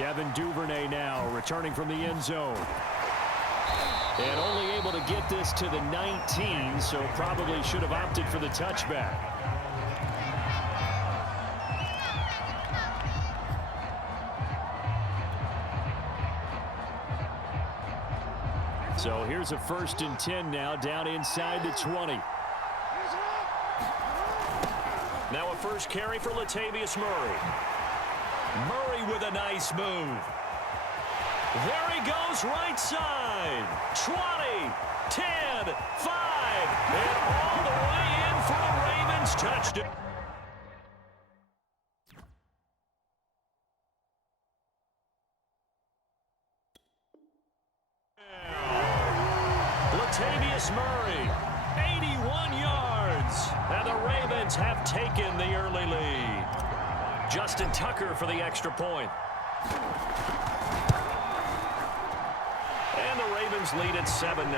Devin Duvernay now returning from the end zone. And only able to get this to the 19, so probably should have opted for the touchback. So here's a 1st and 10 now, down inside the 20. Now a first carry for Latavius Murray. Murray with a nice move. There he goes, right side. 20, 10, 5, and all the way in for the Ravens touchdown. Latavius Murray, 81 yards, and the Ravens have taken the early lead. Justin Tucker for the extra point. And the Ravens lead at 7-0.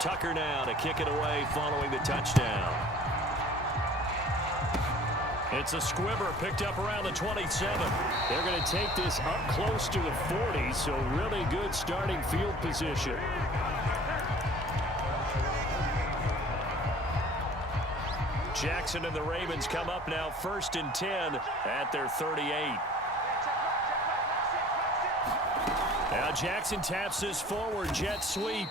Tucker now to kick it away following the touchdown. It's a squibber picked up around the 27. They're going to take this up close to the 40, so really good starting field position. Jackson and the Ravens come up now 1st and 10 at their 38. Now Jackson taps this forward jet sweep.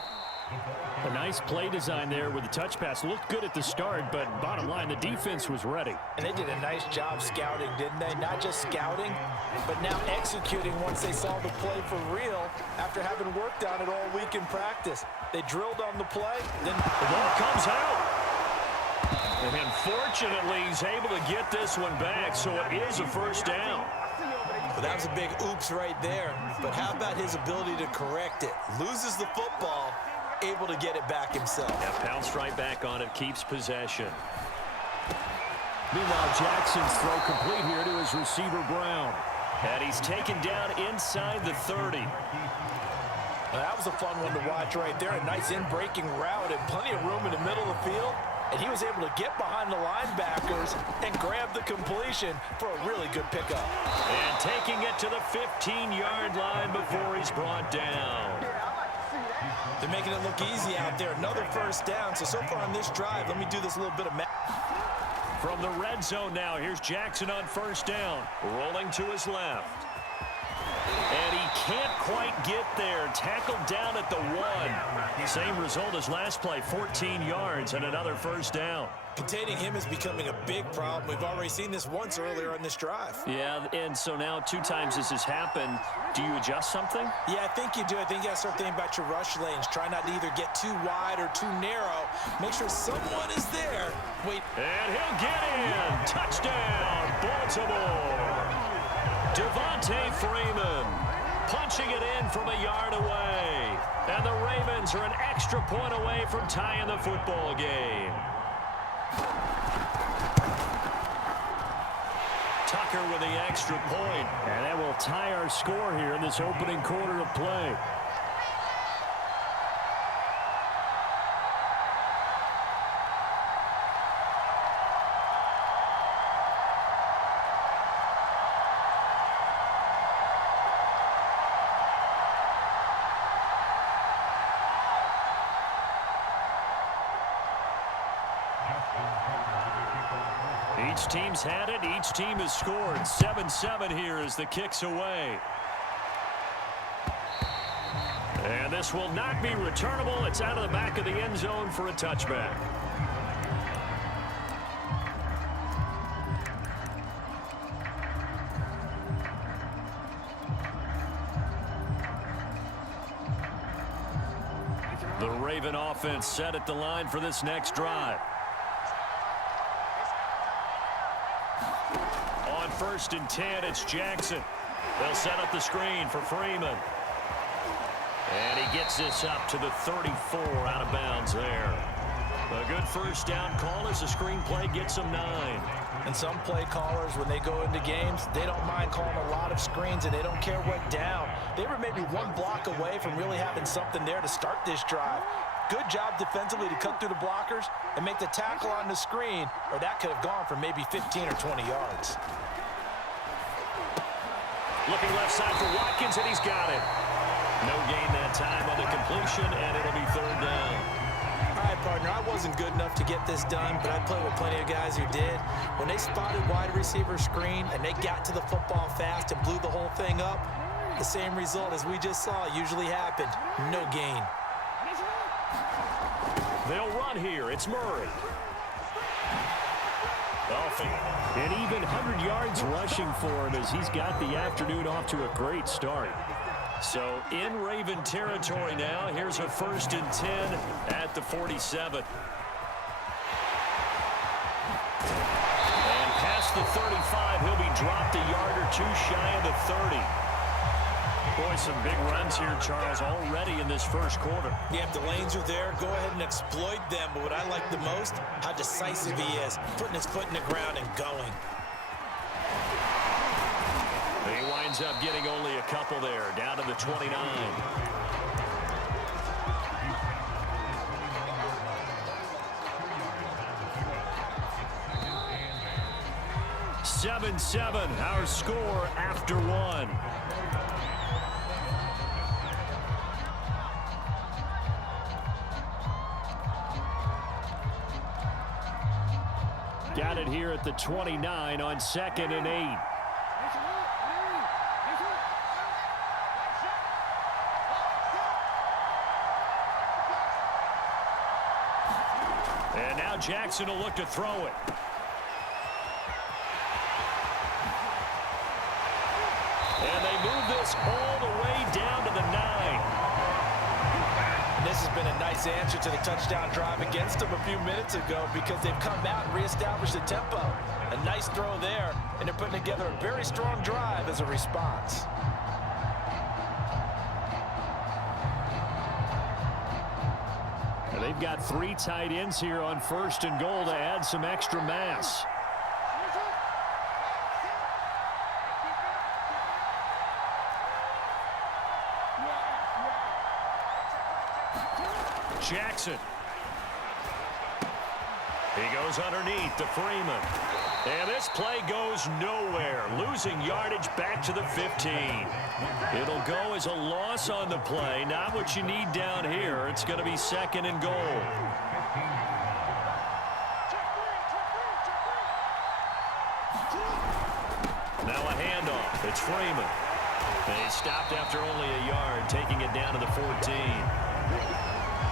A nice play design there with the touch pass. Looked good at the start, but bottom line, the defense was ready. And they did a nice job scouting, didn't they? Not just scouting, but now executing once they saw the play for real after having worked on it all week in practice. They drilled on the play, then the ball comes out. And fortunately, he's able to get this one back, so it is a 1st down. Well, that was a big oops right there. But how about his ability to correct it? Loses the football, able to get it back himself. Yeah, bounced right back on it, keeps possession. Meanwhile, Jackson's throw complete here to his receiver, Brown. And he's taken down inside the 30. Well, that was a fun one to watch right there. A nice in-breaking route and plenty of room in the middle of the field. And he was able to get behind the linebackers and grab the completion for a really good pickup. And taking it to the 15-yard line before he's brought down. They're making it look easy out there. Another 1st down. So far on this drive, let me do this little bit of math. From the red zone now, here's Jackson on 1st down. Rolling to his left. And he can't quite get there. Tackled down at the 1. Same result as last play, 14 yards and another 1st down. Containing him is becoming a big problem. We've already seen this once earlier on this drive. Yeah, and so now 2 times this has happened. Do you adjust something? Yeah, I think you do. I think you got to start thinking about your rush lanes. Try not to either get too wide or too narrow. Make sure someone is there. Wait. And he'll get in. Touchdown, Baltimore. Devontae Freeman punching it in from a yard away. And the Ravens are an extra point away from tying the football game. Tucker with the extra point. And that will tie our score here in this opening quarter of play. Each team's had it. Each team has scored. 7-7 here as the kick's away. And this will not be returnable. It's out of the back of the end zone for a touchback. The Raven offense set at the line for this next drive. On 1st and 10, it's Jackson. They'll set up the screen for Freeman. And he gets this up to the 34, out of bounds there. A good 1st down call as the screenplay gets them 9. And some play callers, when they go into games, they don't mind calling a lot of screens, and they don't care what down. They were maybe 1 block away from really having something there to start this drive. Good job defensively to cut through the blockers and make the tackle on the screen, or that could have gone for maybe 15 or 20 yards. Looking left side for Watkins, and he's got it. No gain that time on the completion, and it'll be third down. All right, partner, I wasn't good enough to get this done, but I played with plenty of guys who did. When they spotted wide receiver screen and they got to the football fast and blew the whole thing up, the same result as we just saw usually happened. No gain. They'll run here. It's Murray. An even 100 yards rushing for him as he's got the afternoon off to a great start. So in Raven territory now. Here's a 1st and 10 at the 47. And past the 35, he'll be dropped a yard or two shy of the 30. Boy, some big runs here, Charles, already in this first quarter. Yeah, if the lanes are there, go ahead and exploit them. But what I like the most, how decisive he is, putting his foot in the ground and going. He winds up getting only a couple there, down to the 29. 7-7, our score after one. Got it here at the 29 on 2nd and 8. And now Jackson will look to throw it. And they move this all the way down to the 9. This has been a nice answer to the touchdown drive against them a few minutes ago because they've come out and reestablished the tempo. A nice throw there, and they're putting together a very strong drive as a response. And they've got 3 tight ends here on 1st and goal to add some extra mass. Jackson. He goes underneath to Freeman. And this play goes nowhere. Losing yardage back to the 15. It'll go as a loss on the play. Not what you need down here. It's going to be 2nd and goal. Now a handoff. It's Freeman. And he stopped after only a yard, taking it down to the 14.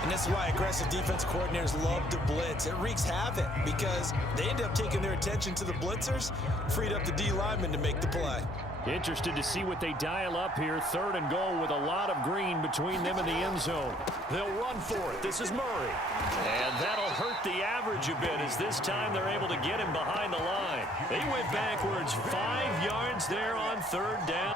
And this is why aggressive defense coordinators love to blitz. It wreaks havoc because they end up taking their attention to the blitzers, freed up the D lineman to make the play. Interested to see what they dial up here. 3rd and goal with a lot of green between them and the end zone. They'll run for it. This is Murray. And that'll hurt the average a bit as this time they're able to get him behind the line. They went backwards 5 yards there on 3rd down.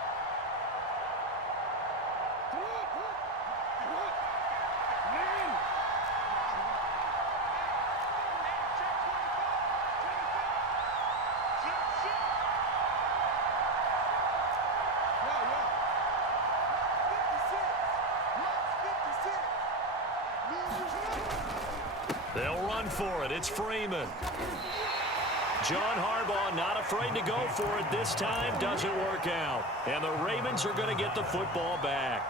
They'll run for it. It's Freeman. John Harbaugh not afraid to go for it this time. Doesn't work out. And the Ravens are going to get the football back.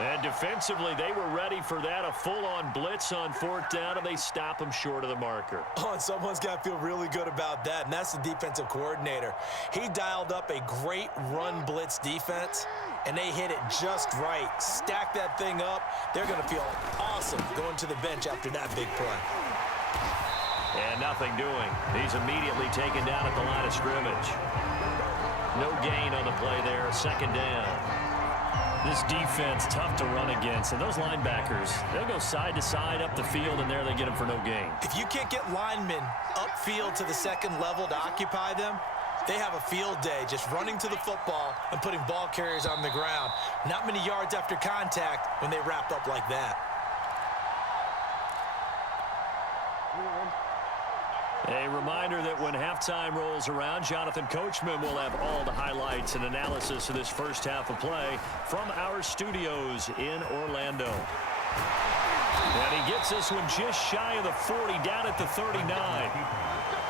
And defensively, they were ready for that. A full-on blitz on 4th down, and they stop them short of the marker. Oh, and someone's got to feel really good about that, and that's the defensive coordinator. He dialed up a great run blitz defense, and they hit it just right. Stack that thing up. They're going to feel awesome going to the bench after that big play. And nothing doing. He's immediately taken down at the line of scrimmage. No gain on the play there. 2nd down. This defense tough to run against. And those linebackers, they'll go side to side up the field, and there they get them for no gain. If you can't get linemen upfield to the 2nd level to occupy them, they have a field day just running to the football and putting ball carriers on the ground. Not many yards after contact when they wrap up like that. A reminder that when halftime rolls around, Jonathan Coachman will have all the highlights and analysis of this first half of play from our studios in Orlando. And he gets this one just shy of the 40, down at the 39.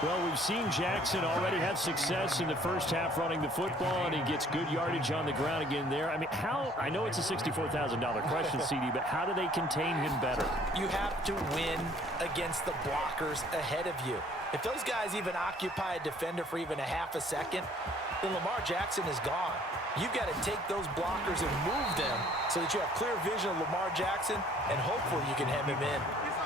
Well, we've seen Jackson already have success in the first half running the football, and he gets good yardage on the ground again there. I mean, I know it's a $64,000 question, CD, but how do they contain him better? You have to win against the blockers ahead of you. If those guys even occupy a defender for even a half a second, then Lamar Jackson is gone. You've got to take those blockers and move them so that you have clear vision of Lamar Jackson, and hopefully you can hem him in.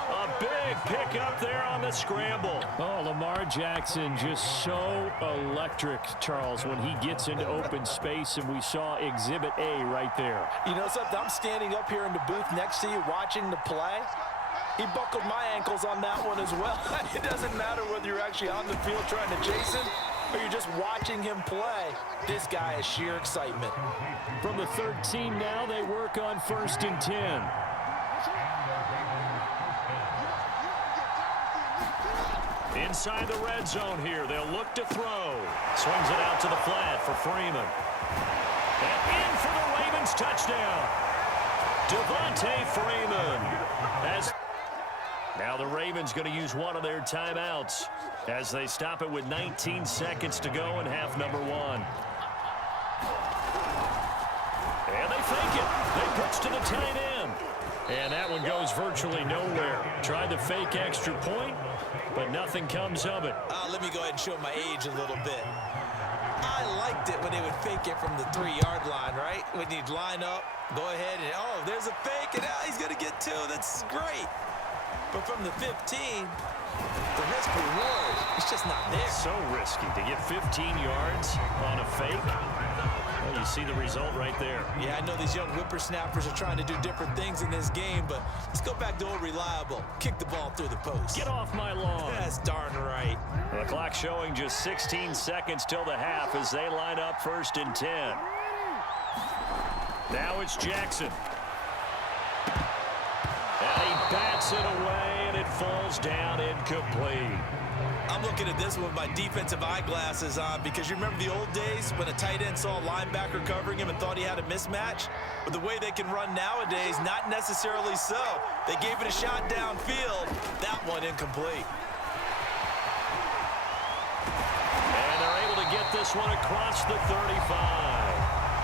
A big pick up there on the scramble. Oh, Lamar Jackson just so electric, Charles, when he gets into open space, and we saw Exhibit A right there. You know something? I'm standing up here in the booth next to you watching the play. He buckled my ankles on that one as well. It doesn't matter whether you're actually on the field trying to chase him or you're just watching him play. This guy is sheer excitement. From the 13 now, they work on 1st and 10. Inside the red zone here, they'll look to throw. Swings it out to the flat for Freeman. And in for the Ravens touchdown. Devontae Freeman. Now the Ravens going to use one of their timeouts as they stop it with 19 seconds to go in half number 1. And they fake it. They pitch to the tight end. And that one goes virtually nowhere. Tried the fake extra point, but nothing comes of it. Let me go ahead and show my age a little bit. I liked it when they would fake it from the 3-yard line, right? When you'd line up, go ahead and, oh, there's a fake, and he's going to get 2. That's great. But from the 15, the risk reward, it's just not there. So risky to get 15 yards on a fake. Well, you see the result right there. Yeah, I know these young whippersnappers are trying to do different things in this game, but let's go back to old reliable. Kick the ball through the post. Get off my lawn. That's darn right. The clock showing just 16 seconds till the half as they line up 1st and 10. Now it's Jackson. And he bats it away, and it falls down incomplete. I'm looking at this one with my defensive eyeglasses on because you remember the old days when a tight end saw a linebacker covering him and thought he had a mismatch? But the way they can run nowadays, not necessarily so. They gave it a shot downfield. That one incomplete. And they're able to get this one across the 35.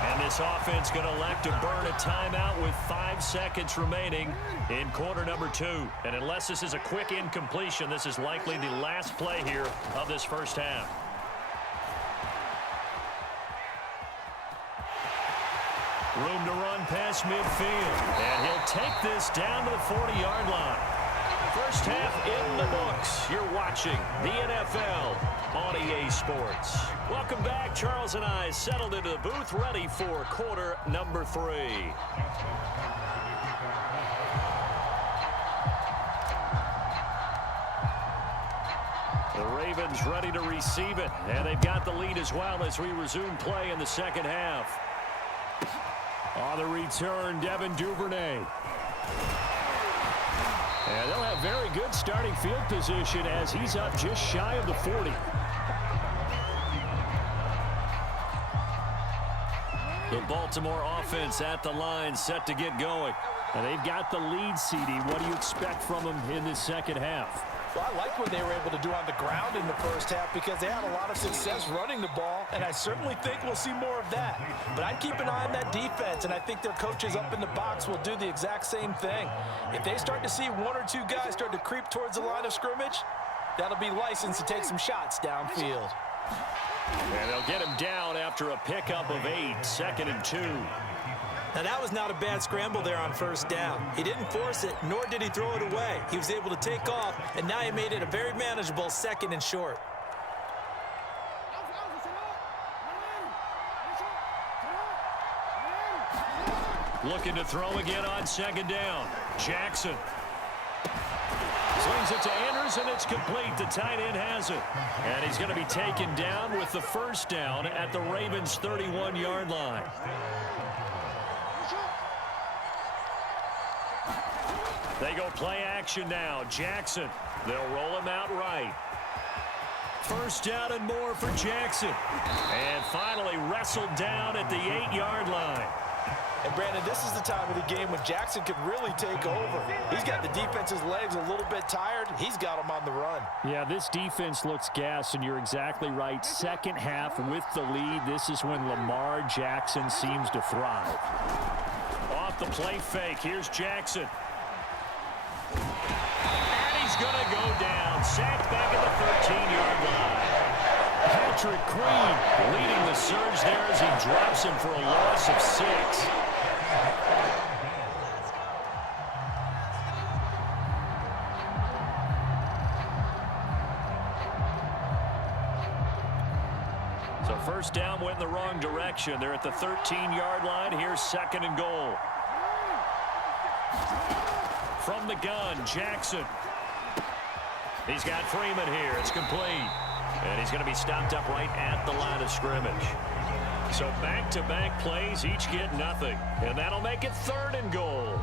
And this offense going to elect to burn a timeout with 5 seconds remaining in quarter number 2. And unless this is a quick incompletion, this is likely the last play here of this first half. Room to run past midfield. And he'll take this down to the 40-yard line. First half in the books. You're watching the NFL on EA Sports. Welcome back. Charles and I settled into the booth, ready for quarter number 3. The Ravens ready to receive it, and they've got the lead as well as we resume play in the second half. On the return, Devin Duvernay. And they'll have very good starting field position as he's up just shy of the 40. The Baltimore offense at the line, set to get going. And they've got the lead, CD. What do you expect from them in this second half? Well, I like what they were able to do on the ground in the first half because they had a lot of success running the ball, and I certainly think we'll see more of that. But I'd keep an eye on that defense, and I think their coaches up in the box will do the exact same thing. If they start to see 1 or 2 guys start to creep towards the line of scrimmage, that'll be licensed to take some shots downfield. And they'll get him down after a pickup of 8, 2nd and 2. Now, that was not a bad scramble there on first down. He didn't force it, nor did he throw it away. He was able to take off, and now he made it a very manageable 2nd and short. Looking to throw again on 2nd down. Jackson. Swings it to Andrews, and it's complete. The tight end has it. And he's going to be taken down with the first down at the Ravens' 31-yard line. They go play action now. Jackson. They'll roll him out right. First down and more for Jackson. And finally wrestled down at the 8-yard line. And Brandon, this is the time of the game when Jackson can really take over. He's got the defense's legs a little bit tired. He's got them on the run. Yeah, this defense looks gassed, and you're exactly right. Second half with the lead, this is when Lamar Jackson seems to thrive. Off the play fake, here's Jackson. And he's going to go down. Sacked back at the 13-yard line. Patrick Queen leading the surge there as he drops him for a loss of 6. So first down went in the wrong direction. They're at the 13-yard line. Here's second and goal. From the gun, Jackson. He's got Freeman here. It's complete. And he's going to be stopped up right at the line of scrimmage. So back-to-back plays, each get nothing. And that'll make it third and goal.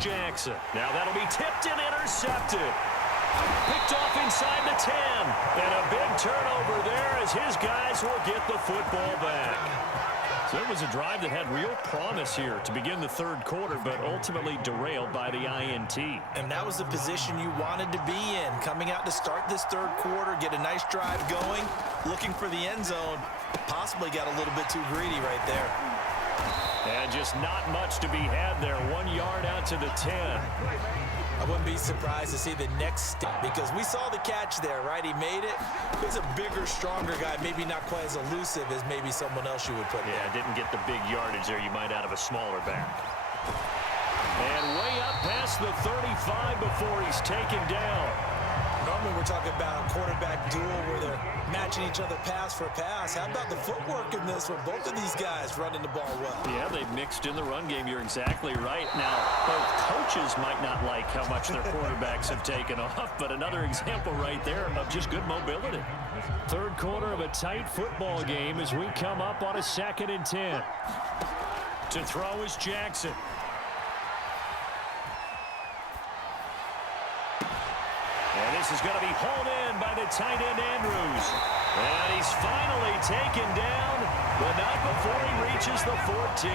Jackson. Now that'll be tipped and intercepted. Picked off inside the 10. And a big turnover there as his guys will get the football back. So it was a drive that had real promise here to begin the third quarter, but ultimately derailed by the INT. And that was the position you wanted to be in. Coming out to start this third quarter, get a nice drive going, looking for the end zone. Possibly got a little bit too greedy right there. And just not much to be had there. 1 yard out to the 10. I wouldn't be surprised to see the next step because we saw the catch there, right? He made it. He's a bigger, stronger guy, maybe not quite as elusive as maybe someone else you would put Yeah, didn't get the big yardage there you might out of a smaller back. And way up past the 35 before he's taken down. Normally we're talking about a quarterback duel where they're matching each other pass for pass. How about the footwork in this with both of these guys running the ball well? Yeah, they've mixed in the run game. You're exactly right. Now, both coaches might not like how much their quarterbacks have taken off, but another example right there of just good mobility. Third quarter of a tight football game as we come up on a 2nd and 10. To throw is Jackson. And this is going to be hauled in by the tight end, Andrews. And he's finally taken down, but not before he reaches the 14.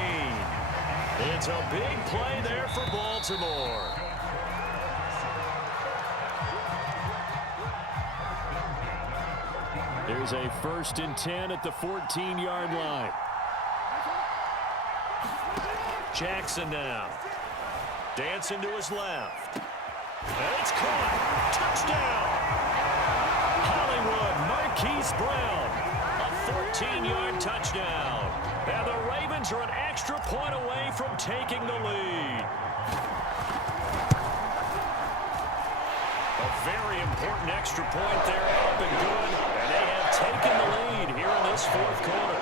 It's a big play there for Baltimore. Here's a 1st and 10 at the 14-yard line. Jackson now. Dancing to his left. And it's caught. Touchdown. Hollywood, Marquise Brown. A 14-yard touchdown. And the Ravens are an extra point away from taking the lead. A very important extra point there, up and good. And they have taken the lead here in this fourth quarter.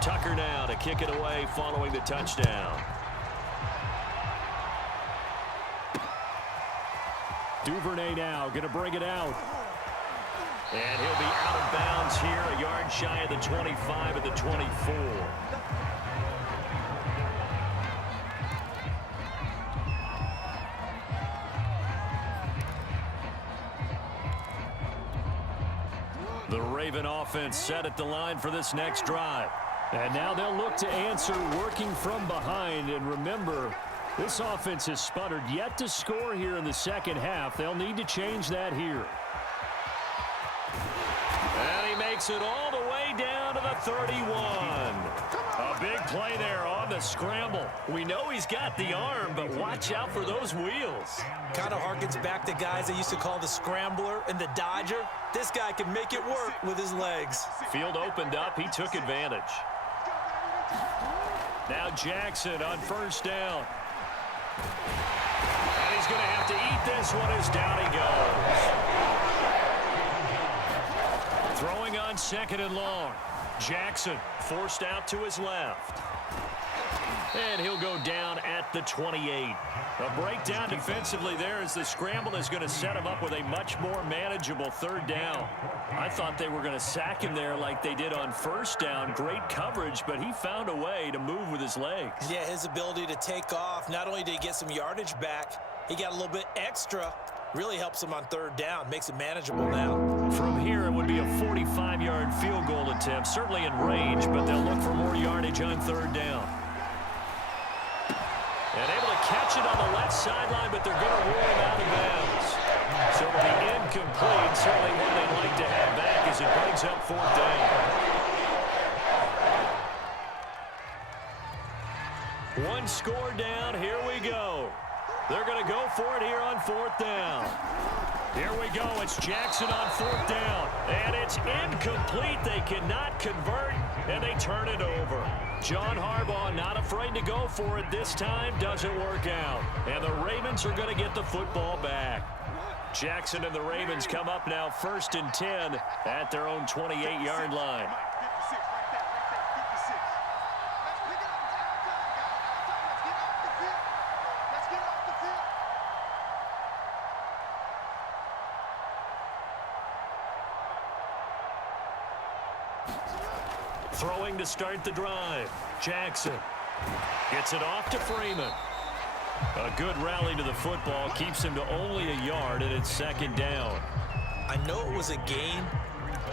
Tucker now to kick it away following the touchdown. Duvernay now going to bring it out. And he'll be out of bounds here, a yard shy of the 25 at the 24. The Raven offense set at the line for this next drive. And now they'll look to answer working from behind. And remember, this offense has sputtered yet to score here in the second half. They'll need to change that here. And he makes it all the way down to the 31. A big play there on the scramble. We know he's got the arm, but watch out for those wheels. Kind of harkens back to guys they used to call the scrambler and the dodger. This guy can make it work with his legs. Field opened up. He took advantage. Now Jackson on first down. And he's going to have to eat this one as down he goes. Throwing on 2nd and long. Jackson forced out to his left. And he'll go down at the 28. A breakdown defensively there as the scramble is going to set him up with a much more manageable third down. I thought they were going to sack him there like they did on first down. Great coverage, but he found a way to move with his legs. Yeah, his ability to take off, not only did he get some yardage back, he got a little bit extra. Really helps him on third down, makes it manageable now. From here, it would be a 45-yard field goal attempt, certainly in range, but they'll look for more yardage on third down. And able to catch it on the left sideline, but they're going to rule him out of bounds. So it'll be incomplete, certainly one they'd like to have back as it brings up fourth down. One score down, here we go. They're going to go for it here on fourth down. Here we go. It's Jackson on fourth down. And it's incomplete. They cannot convert, and they turn it over. John Harbaugh not afraid to go for it this time. Doesn't work out. And the Ravens are going to get the football back. Jackson and the Ravens come up now 1st and 10 at their own 28-yard line. Throwing to start the drive. Jackson gets it off to Freeman. A good rally to the football keeps him to only a yard, and it's 2nd down. I know it was a gain,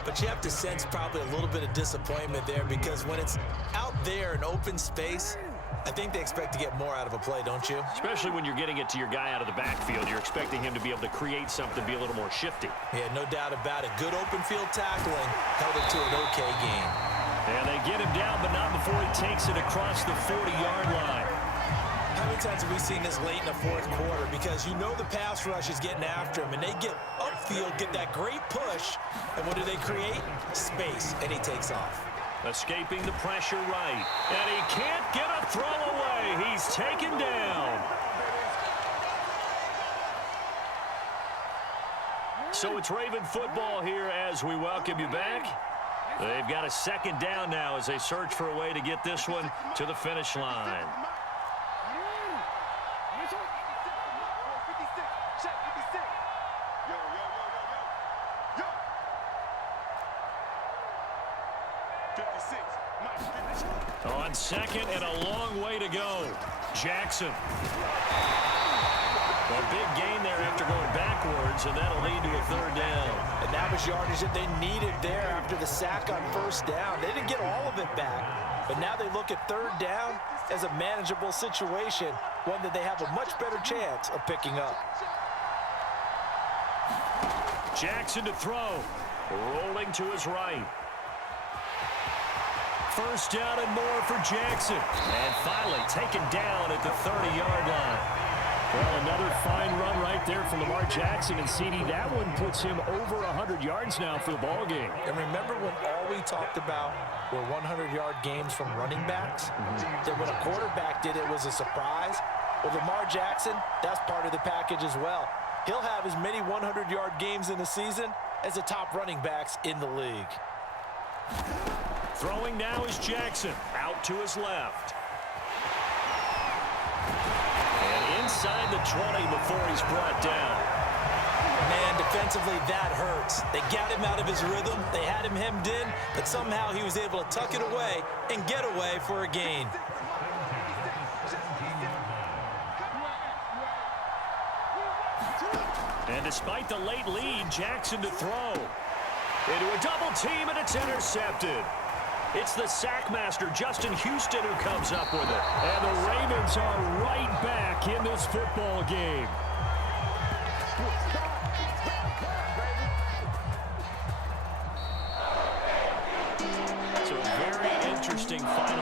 but you have to sense probably a little bit of disappointment there because when it's out there in open space, I think they expect to get more out of a play, don't you? Especially when you're getting it to your guy out of the backfield. You're expecting him to be able to create something, be a little more shifty. Yeah, no doubt about it. Good open field tackling held it to an okay gain. And they get him down, but not before he takes it across the 40-yard line. How many times have we seen this late in the fourth quarter? Because you know the pass rush is getting after him, and they get upfield, get that great push, and what do they create? Space, and he takes off. Escaping the pressure right, and he can't get a throw away. He's taken down. So it's Raven football here as we welcome you back. They've got a 2nd down now as they search for a way to get this one to the finish line. On 2nd and a long way to go. Jackson. A big gain there after going backwards, and that'll lead to a 3rd down. And that was yardage that they needed there after the sack on 1st down. They didn't get all of it back, but now they look at 3rd down as a manageable situation, one that they have a much better chance of picking up. Jackson to throw. Rolling to his right. 1st down and more for Jackson. And finally taken down at the 30-yard line. Well, another fine run right there from Lamar Jackson, and CD, that one puts him over 100 yards now for the ball game. And remember when all we talked about were 100-yard games from running backs? That when a quarterback did it was a surprise? Well, Lamar Jackson, that's part of the package as well. He'll have as many 100-yard games in the season as the top running backs in the league. Throwing now is Jackson, out to his left. And inside the 20 before he's brought down. Man, defensively, that hurts. They got him out of his rhythm. They had him hemmed in, but somehow he was able to tuck it away and get away for a gain. And despite the late lead, Jackson to throw. Into a double team, and it's intercepted. It's the sackmaster, Justin Houston, who comes up with it. And the Ravens are right back in this football game. So a very interesting fight